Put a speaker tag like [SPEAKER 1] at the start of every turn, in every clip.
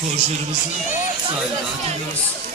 [SPEAKER 1] Sporcularımızı sahaya davet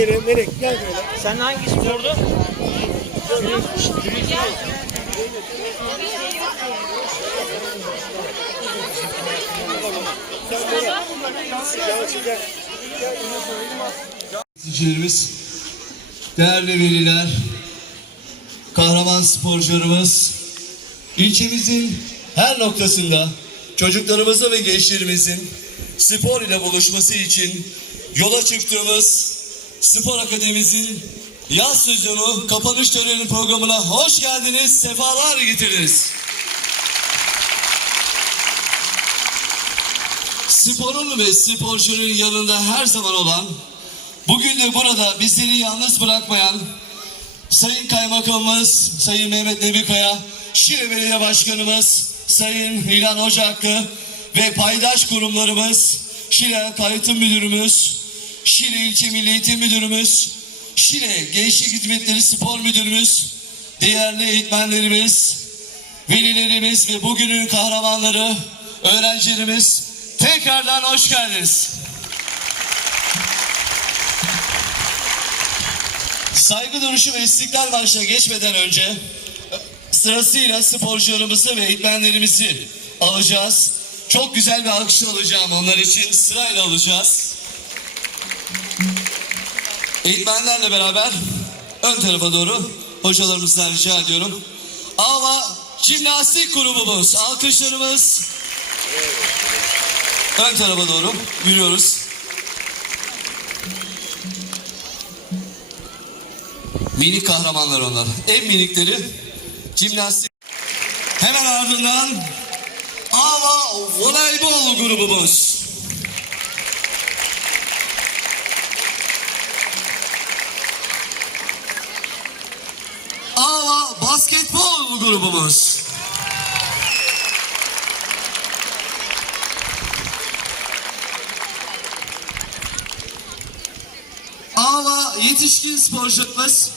[SPEAKER 2] Böyle, Melek gel böyle.
[SPEAKER 3] Sen hangi spordu?
[SPEAKER 2] Yavaş gel.
[SPEAKER 1] Yöneticilerimiz, değerli veliler, kahraman sporcularımız, ilçemizin her noktasında çocuklarımızla ve gençlerimizin spor ile buluşması için yola çıktığımız Spor Akademimizin yaz sezonu kapanış töreni programına hoş geldiniz, sefalar getirdiniz. Sporun ve sporcunun yanında her zaman olan Bugün de burada bizleri yalnız bırakmayan Sayın Kaymakamımız, Sayın Mehmet Nebikaya, Şile Belediye Başkanımız, Sayın Nilan Ocaklı ve paydaş kurumlarımız, Şile Kayıtım Müdürümüz, Şile İlçe Milli Eğitim Müdürümüz, Şile Gençlik Hizmetleri Spor Müdürümüz, değerli eğitmenlerimiz, velilerimiz ve bugünün kahramanları, öğrencilerimiz tekrardan hoş geldiniz. Saygı duruşu ve istiklal marşına geçmeden önce sırasıyla sporcularımızı ve eğitmenlerimizi alacağız. Çok güzel bir alkış alacağım onlar için sırayla alacağız. Eğitmenlerle beraber ön tarafa doğru hocalarımızdan rica ediyorum. Ava Jimnastik grubumuz alkışlarımız ön tarafa doğru yürüyoruz. Minik kahramanlar onlar. En minikleri jimnastik. Hemen ardından Ava voleybol grubumuz. Ava basketbol grubumuz. Ava yetişkin sporcularımız.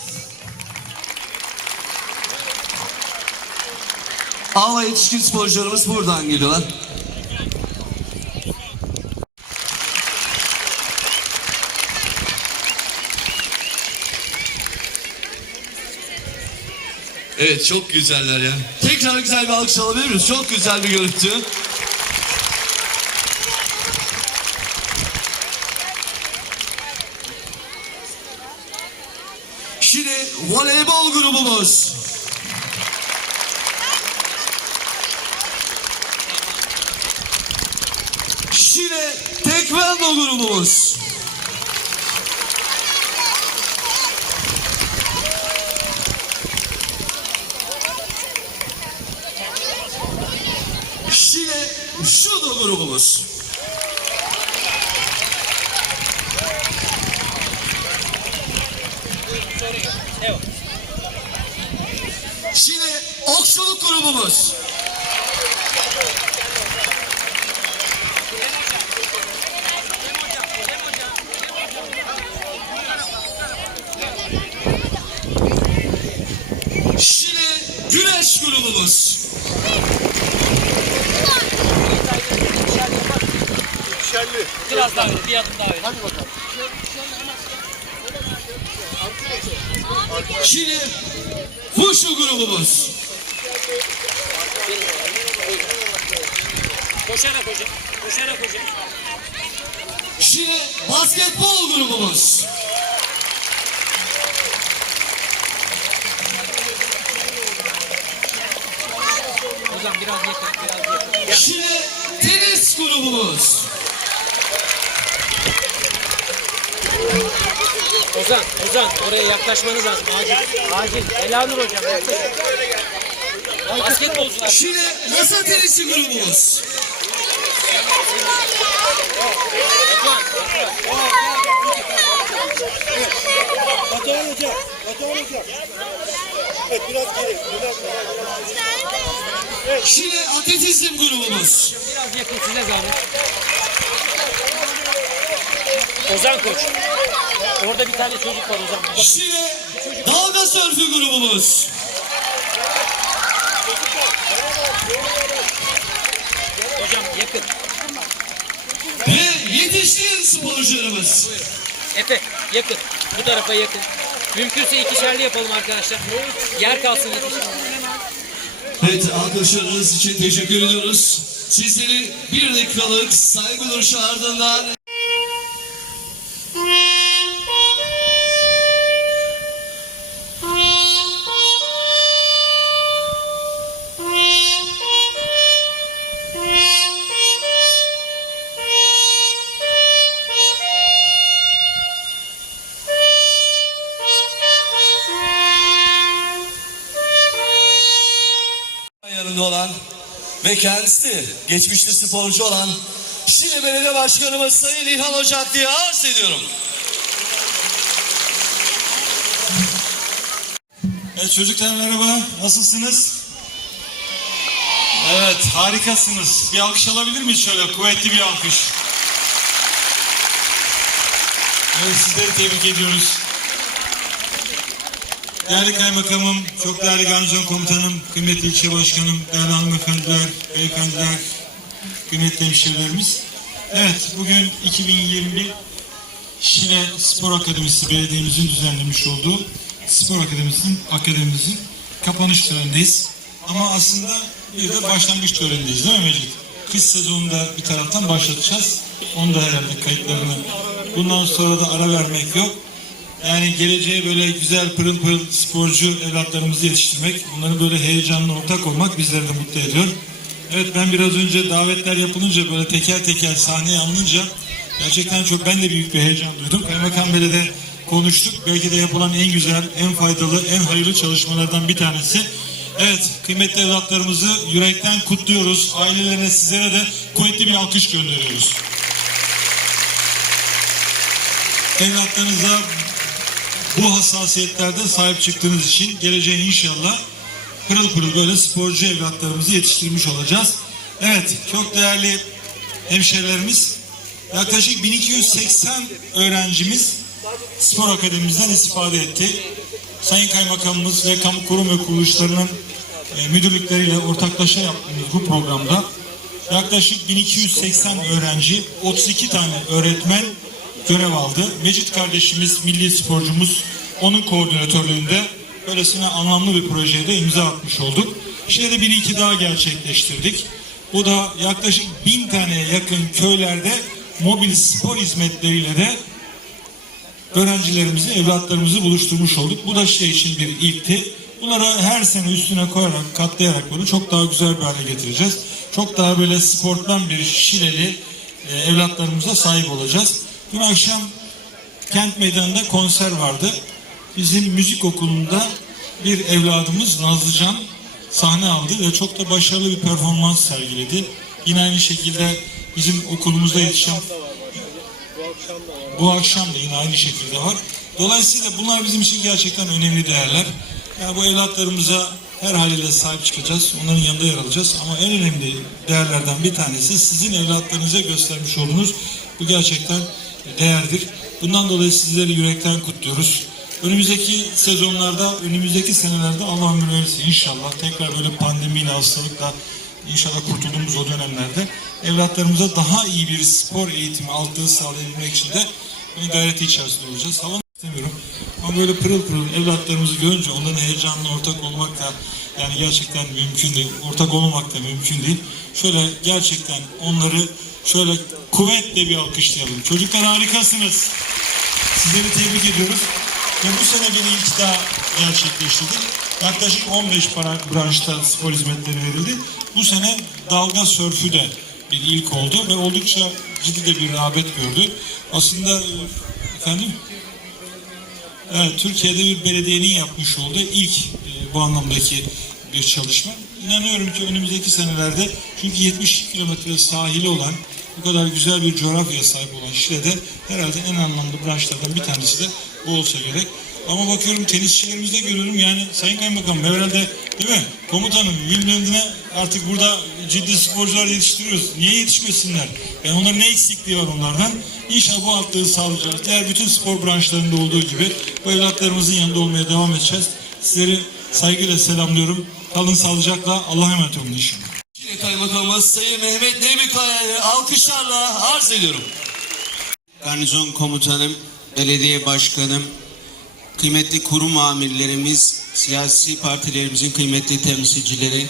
[SPEAKER 1] Ava yetişkin sporcularımız buradan geliyorlar. Evet çok güzeller ya. Tekrar güzel bir alkış alabilir miyiz? Çok güzel bir görüntü. Şimdi voleybol grubumuz. Şile Tekvando grubumuz. Şile Judo grubumuz. Şile Okçuluk grubumuz. Şile Güreş grubumuz.
[SPEAKER 3] Biraz daha bir adım daha öyle.
[SPEAKER 2] Hadi bakalım.
[SPEAKER 1] Şili Wushu grubumuz.
[SPEAKER 3] Koşarak hocam, koşarak hocam.
[SPEAKER 1] Şili Basketbol grubumuz.
[SPEAKER 3] Ozan biraz yakın, biraz yakın.
[SPEAKER 1] Şile tenis grubumuz.
[SPEAKER 3] Ozan, Ozan oraya yaklaşmanız lazım. Acil, acil. Elanur hocam. Basketbolcular.
[SPEAKER 1] Şile masa tenisi grubumuz.
[SPEAKER 2] Batuhan Hoca. Batuhan Hoca. Evet biraz geri. Biraz geri.
[SPEAKER 1] Şile atletizm grubumuz.
[SPEAKER 3] Biraz yakın size zahmet. Ozan koç. Orada bir tane çocuk var. Bak,
[SPEAKER 1] Şile dalga sörfü grubumuz.
[SPEAKER 3] hocam yakın.
[SPEAKER 1] Ve yetişkin sporcularımız.
[SPEAKER 3] Efe yakın. Bu tarafa yakın. Mümkünse ikişerli yapalım arkadaşlar. Yer kalsın yetişkin.
[SPEAKER 1] Evet alkışlarınız için teşekkür ediyoruz. Sizleri bir dakikalık saygı duruşu ardından ve kendisi geçmişte sporcu olan Şile Belediye Başkanımız Sayın İlhan Ocak diye arz ediyorum.
[SPEAKER 4] Evet çocuklar merhaba. Nasılsınız? Evet harikasınız. Bir alkış alabilir miyiz şöyle? Kuvvetli bir alkış. Evet sizleri tebrik ediyoruz. Değerli kaymakamım, çok değerli garnizon komutanım, kıymetli ilçe başkanım, değerli hanımefendiler, beyefendiler, kıymetli hemşehrilerimiz. Evet bugün 2021 Şile Spor Akademisi belediyemizin düzenlemiş olduğu Spor Akademisi'nin akademimizin kapanış törenindeyiz. Ama aslında bir de başlangıç törenindeyiz değil mi Mecit? Kış sezonunda bir taraftan başlatacağız. Onu da herhalde kayıtlarını. Bundan sonra da ara vermek yok. Yani geleceğe böyle güzel pırıl pırıl sporcu evlatlarımızı yetiştirmek, bunların böyle heyecanla ortak olmak bizleri de mutlu ediyor. Evet ben biraz önce davetler yapılınca böyle teker teker sahneye alınınca gerçekten çok ben de büyük bir heyecan duydum. Kaymakam Bey'le konuştuk. Belki de yapılan en güzel, en faydalı, en hayırlı çalışmalardan bir tanesi. Evet kıymetli evlatlarımızı yürekten kutluyoruz. Ailelerine sizlere de kuvvetli bir alkış gönderiyoruz. Evlatlarınıza bu hassasiyetlerde sahip çıktığınız için geleceğe inşallah pırıl pırıl böyle sporcu evlatlarımızı yetiştirmiş olacağız. Evet, çok değerli hemşerilerimiz, yaklaşık 1280 öğrencimiz spor akademimizden istifade etti. Sayın Kaymakamımız ve kamu kurum ve kuruluşlarının e, müdürlükleriyle ortaklaşa yaptığımız bu programda yaklaşık 1280 öğrenci, 32 tane öğretmen görev aldı. Mecit kardeşimiz, milli sporcumuz, onun koordinatörlüğünde böylesine anlamlı bir projeye de imza atmış olduk. Şimdi de bir iki daha gerçekleştirdik. Bu da yaklaşık bin taneye yakın köylerde mobil spor hizmetleriyle de öğrencilerimizi, evlatlarımızı buluşturmuş olduk. Bu da şey için bir ilkti. Bunları her sene üstüne koyarak, katlayarak bunu çok daha güzel bir hale getireceğiz. Çok daha böyle sporttan bir şileli e, evlatlarımıza sahip olacağız. Dün akşam kent meydanında konser vardı. Bizim müzik okulunda bir evladımız Nazlıcan sahne aldı ve çok da başarılı bir performans sergiledi. Yine aynı şekilde bizim okulumuzda yetişen bu akşam da yine aynı şekilde var. Dolayısıyla bunlar bizim için gerçekten önemli değerler. Ya bu evlatlarımıza her haliyle sahip çıkacağız. Onların yanında yer alacağız. Ama en önemli değerlerden bir tanesi sizin evlatlarınıza göstermiş olduğunuz bu gerçekten değerdir. Bundan dolayı sizleri yürekten kutluyoruz. Önümüzdeki sezonlarda, önümüzdeki senelerde Allah ömür verirse inşallah tekrar böyle pandemiyle, hastalıkla inşallah kurtulduğumuz o dönemlerde evlatlarımıza daha iyi bir spor eğitimi aldığı sağlayabilmek için de bunun gayreti içerisinde olacağız. Hava istemiyorum. Ama böyle pırıl pırıl evlatlarımızı görünce onların heyecanına ortak olmak da yani gerçekten mümkün değil. Ortak olmamak da mümkün değil. Şöyle gerçekten onları şöyle kuvvetle bir alkışlayalım. Çocuklar harikasınız. Sizleri tebrik ediyoruz. Ve bu sene bir ilk daha gerçekleştirdik. yaklaşık 15 para branşta spor hizmetleri verildi. Bu sene dalga sörfü de bir ilk oldu ve oldukça ciddi de bir rağbet gördü. Aslında e, efendim Evet, Türkiye'de bir belediyenin yapmış olduğu ilk bu anlamdaki bir çalışma. İnanıyorum ki önümüzdeki senelerde çünkü 70 kilometre sahili olan bu kadar güzel bir coğrafyaya sahip olan Şile'de herhalde en anlamlı branşlardan bir tanesi de bu olsa gerek. Ama bakıyorum tenisçilerimizde görüyorum yani Sayın Kaymakam herhalde değil mi? Komutanım Wimbledon'a artık burada ciddi sporcular yetiştiriyoruz. Niye yetişmesinler? Yani onların ne eksikliği var onlardan? İnşallah bu altlığı sağlayacağız. Diğer bütün spor branşlarında olduğu gibi bu evlatlarımızın yanında olmaya devam edeceğiz. Sizleri saygıyla selamlıyorum. Kalın sağlıcakla. Allah'a emanet olun inşallah.
[SPEAKER 1] Şile Kaymakamımız Sayın Mehmet Nemi Kaya'yı alkışlarla arz ediyorum.
[SPEAKER 5] Garnizon komutanım, belediye başkanım, kıymetli kurum amirlerimiz, siyasi partilerimizin kıymetli temsilcileri,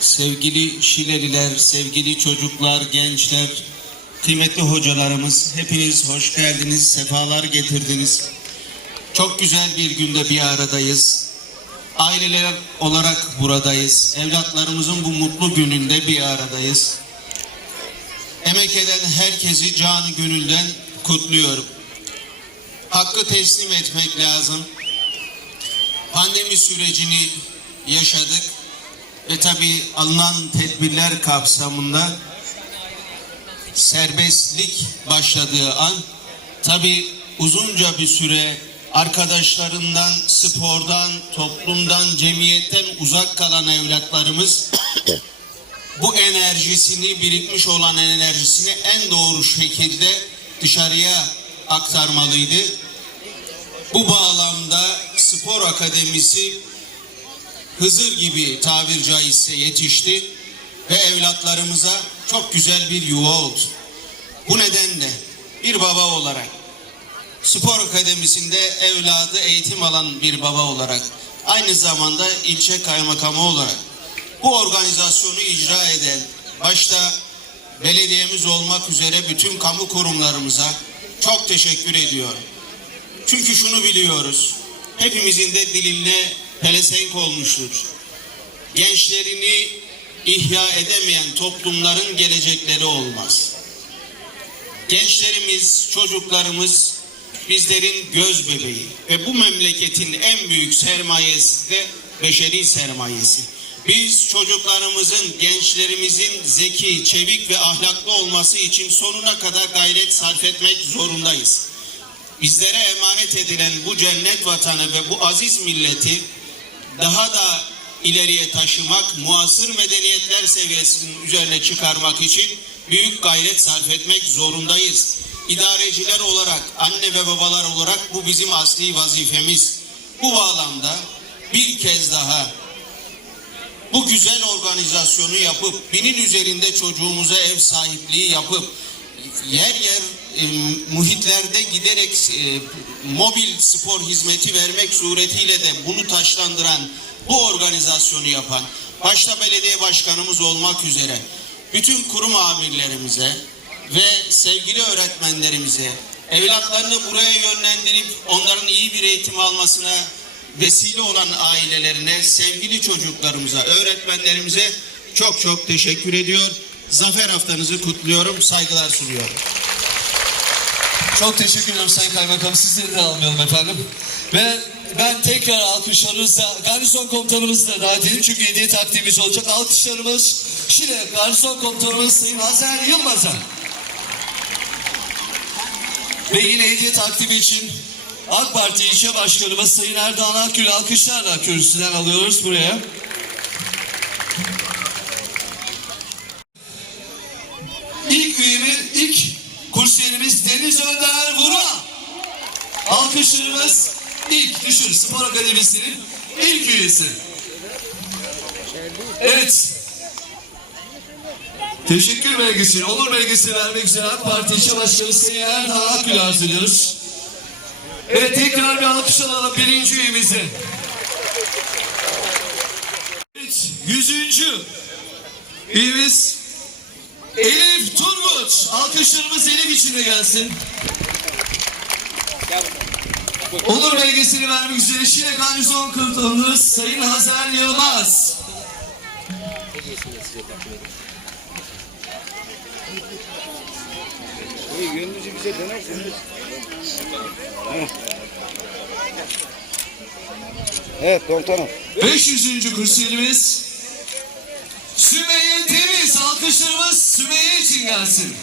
[SPEAKER 5] sevgili Şileliler, sevgili çocuklar, gençler, kıymetli hocalarımız, hepiniz hoş geldiniz, sefalar getirdiniz. Çok güzel bir günde bir aradayız. Aileler olarak buradayız. Evlatlarımızın bu mutlu gününde bir aradayız. Emek eden herkesi canı gönülden kutluyorum. Hakkı teslim etmek lazım. Pandemi sürecini yaşadık ve tabii alınan tedbirler kapsamında serbestlik başladığı an tabii uzunca bir süre arkadaşlarından, spordan, toplumdan, cemiyetten uzak kalan evlatlarımız bu enerjisini, birikmiş olan enerjisini en doğru şekilde dışarıya aktarmalıydı. Bu bağlamda spor akademisi Hızır gibi tabir caizse yetişti ve evlatlarımıza çok güzel bir yuva oldu. Bu nedenle bir baba olarak spor akademisinde evladı eğitim alan bir baba olarak aynı zamanda ilçe kaymakamı olarak bu organizasyonu icra eden başta belediyemiz olmak üzere bütün kamu kurumlarımıza çok teşekkür ediyorum. Çünkü şunu biliyoruz. Hepimizin de diline pelesenk olmuştur. Gençlerini ihya edemeyen toplumların gelecekleri olmaz. Gençlerimiz, çocuklarımız bizlerin göz bebeği ve bu memleketin en büyük sermayesi de beşeri sermayesi. Biz çocuklarımızın, gençlerimizin zeki, çevik ve ahlaklı olması için sonuna kadar gayret sarf etmek zorundayız. Bizlere emanet edilen bu cennet vatanı ve bu aziz milleti daha da ileriye taşımak, muasır medeniyetler seviyesinin üzerine çıkarmak için büyük gayret sarf etmek zorundayız. İdareciler olarak, anne ve babalar olarak bu bizim asli vazifemiz. Bu bağlamda bir kez daha bu güzel organizasyonu yapıp binin üzerinde çocuğumuza ev sahipliği yapıp yer yer e, muhitlerde giderek e, mobil spor hizmeti vermek suretiyle de bunu taşlandıran bu organizasyonu yapan başta belediye başkanımız olmak üzere bütün kurum amirlerimize ve sevgili öğretmenlerimize evlatlarını buraya yönlendirip onların iyi bir eğitim almasına vesile olan ailelerine, sevgili çocuklarımıza, öğretmenlerimize çok çok teşekkür ediyor. Zafer haftanızı kutluyorum, saygılar sunuyorum.
[SPEAKER 1] Çok teşekkür ediyorum Sayın Kaymakam. Sizleri de almayalım efendim. Ve ben tekrar alkışlarınızla garnizon komutanımızı da davet edeyim. Çünkü hediye takdimimiz olacak. Alkışlarımız Şile garnizon komutanımız Sayın Hazer Yılmaz'a. Ve yine hediye takdimi için AK Parti ilçe başkanımız Sayın Erdoğan Akgül alkışlarla kürsüden alıyoruz buraya. İlk üyemiz, ilk kursiyerimiz Deniz Önder Vural. Alkışlarımız ilk düşün spor akademisinin ilk üyesi. Evet. Teşekkür belgesi, onur belgesi vermek üzere AK Parti İlçe Başkanı Sayın Erdoğan Akgül arz ediyoruz. Evet tekrar bir alkış alalım birinci üyemizi. Evet, yüzüncü üyemiz Elif Turgut. Alkışlarımız Elif için de gelsin. Onur belgesini vermek üzere Şile Garnizon Komutanımız Sayın Hasan Yılmaz.
[SPEAKER 2] Evet komutanım.
[SPEAKER 1] 500. kursiyerimiz Sümeyye Temiz. Alkışlarımız Sümeyye için gelsin.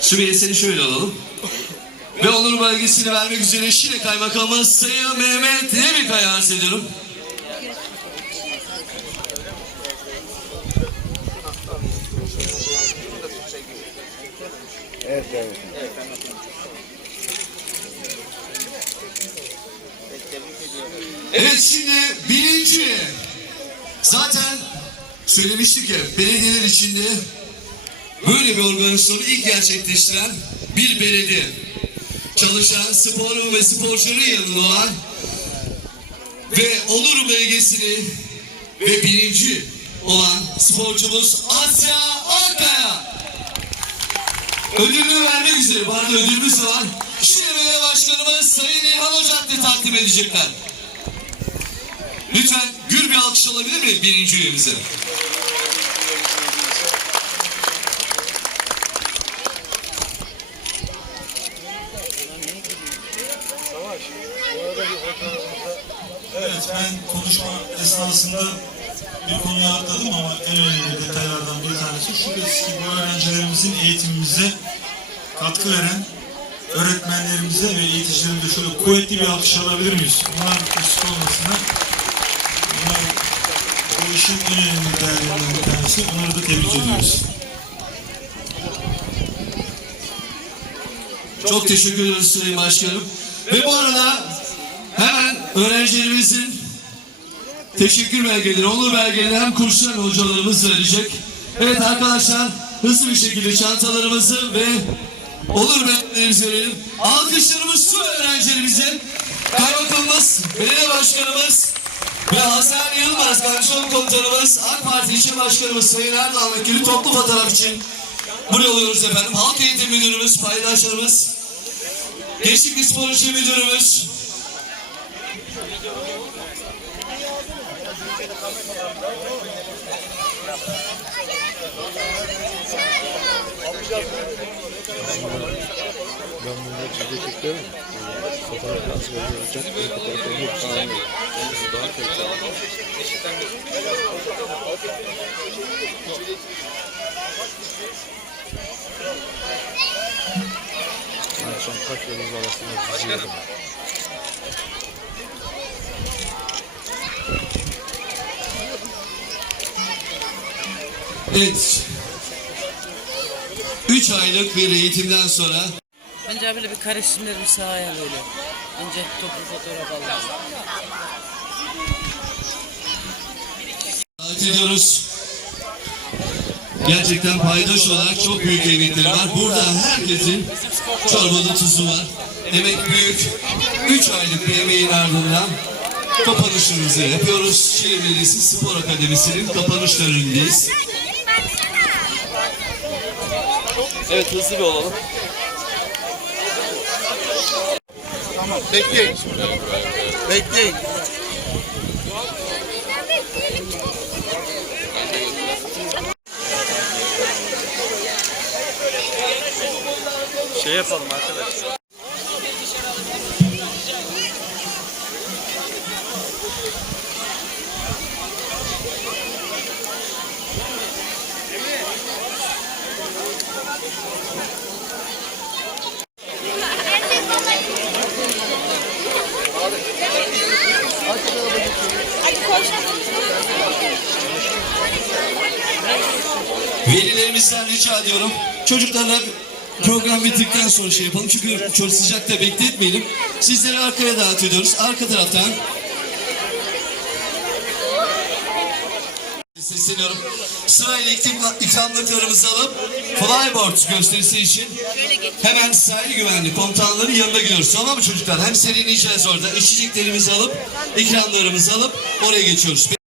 [SPEAKER 1] Sümeyye seni şöyle alalım. Ve onur belgesini vermek üzere Şile Kaymakamımız Sayın Mehmet Nemikaya arz ediyorum.
[SPEAKER 2] Evet evet.
[SPEAKER 1] Evet şimdi birinci. Zaten söylemiştik ya belediyeler içinde böyle bir organizasyonu ilk gerçekleştiren bir belediye. Çalışan sporun ve sporcuların yanında olan ve onur belgesini ve birinci olan sporcumuz Asya Akkaya. Ödülünü vermek üzere. Arada ödülümüz var. Şimdi belediye başkanımız Sayın İlhan Ocaklı takdim edecekler. Lütfen gür bir alkış alabilir mi birinci üyemize?
[SPEAKER 4] Veren öğretmenlerimize ve eğiticilerimize şöyle kuvvetli bir alkış alabilir miyiz? Bunlar eksik olmasına bunlar bu işin en önemli değerlerinden bir tanesi. Onları da tebrik ediyoruz.
[SPEAKER 1] Çok teşekkür ederiz Sayın Başkanım. Ve bu arada hemen öğrencilerimizin teşekkür belgeleri, onur belgeleri hem kurslar hocalarımız verecek. Evet arkadaşlar hızlı bir şekilde çantalarımızı ve onur belgelerimizi verelim. Alkışlarımız şu öğrencilerimize. Kaymakamımız, belediye başkanımız ve Hasan Yılmaz, garnizon komutanımız, AK Parti İlçe Başkanımız Sayın Erdoğan Vekili toplu fotoğraf için buraya oluyoruz efendim. Halk Eğitim Müdürümüz, paydaşlarımız, Gençlik Spor İlçe Müdürümüz,
[SPEAKER 2] Ben bunu çizgi çekiyorum. Fotoğraf nasıl olacak? Fotoğrafı hepsini daha kötü. Akşam kaç yılın arasında diziyordum.
[SPEAKER 1] evet. 3 aylık bir eğitimden sonra
[SPEAKER 6] Bence böyle bir karışsınlar bir sahaya böyle. Önce toplu fotoğraf alalım.
[SPEAKER 1] davet ediyoruz. Gerçekten paydaş olarak çok büyük emekleri var. Burada herkesin çorbada tuzu var. Emek büyük. 3 aylık bir emeğin ardından kapanışımızı yapıyoruz. Şehir Belediyesi Spor Akademisi'nin kapanış törenindeyiz.
[SPEAKER 7] Evet hızlı bir olalım.
[SPEAKER 2] Bekleyin. Bekleyin.
[SPEAKER 7] Şey yapalım arkadaşlar.
[SPEAKER 1] Velilerimizden rica ediyorum. Çocuklarla program bittikten sonra şey yapalım. Çünkü çok sıcakta bekletmeyelim. Sizleri arkaya davet ediyoruz. Arka taraftan. Sesleniyorum. Sırayla ikram- ikramlıklarımızı alıp flyboard gösterisi için hemen sahil güvenlik komutanların yanına gidiyoruz. Tamam mı çocuklar? Hem serinleyeceğiz orada. İçeceklerimizi alıp ikramlarımızı alıp oraya geçiyoruz.